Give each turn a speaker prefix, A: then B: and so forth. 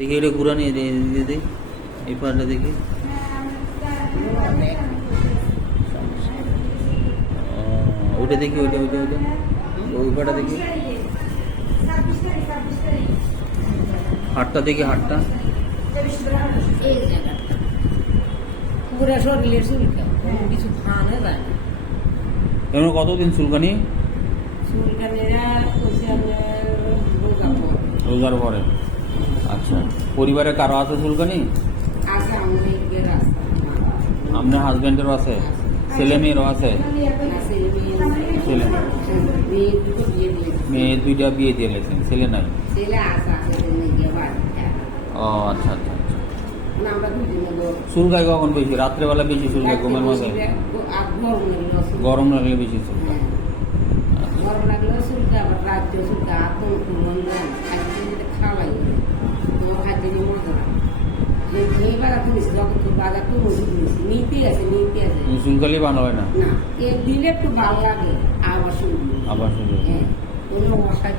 A: দেখি এটা ঘুরা নিয়ে দিয়ে দিই এই পারটা দেখি। ও, ওইটা দেখি ওইটা ওইটা ওইটা ওই পাটা দেখি। হাটটা দেখি হাটটা। এমন কতদিন চুলকানি? রোজার পরে। পরিবারে কারো আছে চুলকানি
B: আছে আমাদের এদিকে রাস্তা
A: আপনার হাজবেন্ডেরও আছে ছেলে মেয়েরও আছে
B: আছে
A: ছেলে
B: মেয়ে দুটো বিয়ে দিয়েছে
A: মেয়ে দুইটা বিয়ে দিয়ে গেছেন ছেলে নাই
B: ছেলে আছে আছে গিয়ে বাড়ি
A: ও আচ্ছা আচ্ছা আচ্ছা
B: না আমরা দুজনে লোক
A: চুলকায় কখন বেশি রাত্রেবেলা বেশি চুলকায় ঘুমের মাঝে
B: আর গরম লাগলো চুল।
A: গরম লাগলে বেশি চুলকায়
B: হ্যাঁ। গরম লাগলো চুলকা আবার রাত্রে চুলকা
A: চুলকালি ভালো হয় না
B: দিলে একটু ভালো লাগে আবার শুনবি।
A: আবার
B: হ্যাঁ কোনো মশাই